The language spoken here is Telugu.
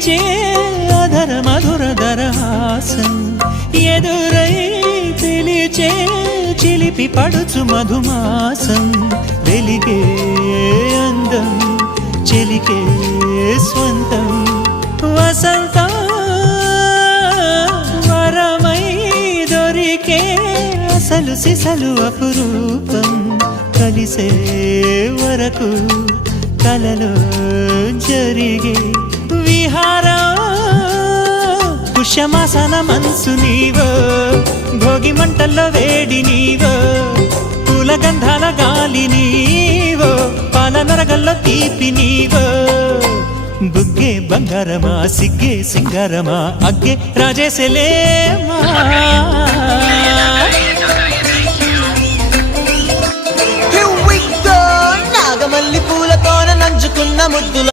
వీచే అధర మధుర దరహాసం ఎదురై పిలిచే చిలిపి పడుచు మధుమాసం వెలిగే అందం చెలికే స్వంతం వసంతం వరమై దొరికే అసలు సిసలు అపురూపం కలిసే వరకు కలలో జరిగే విహారం పుష్యమాసన మనసు నీవో భోగి మంటల్లో వేడి నీవో పూల గంధాల గాలి నీవో పాల నరగల్లో తీపి నీవో బుగ్గే బంగారమా సిగ్గే సింగారమా అగ్గే రాజేసలేమా నాగమల్లి పూలతోన నంచుకున్న ముద్దుల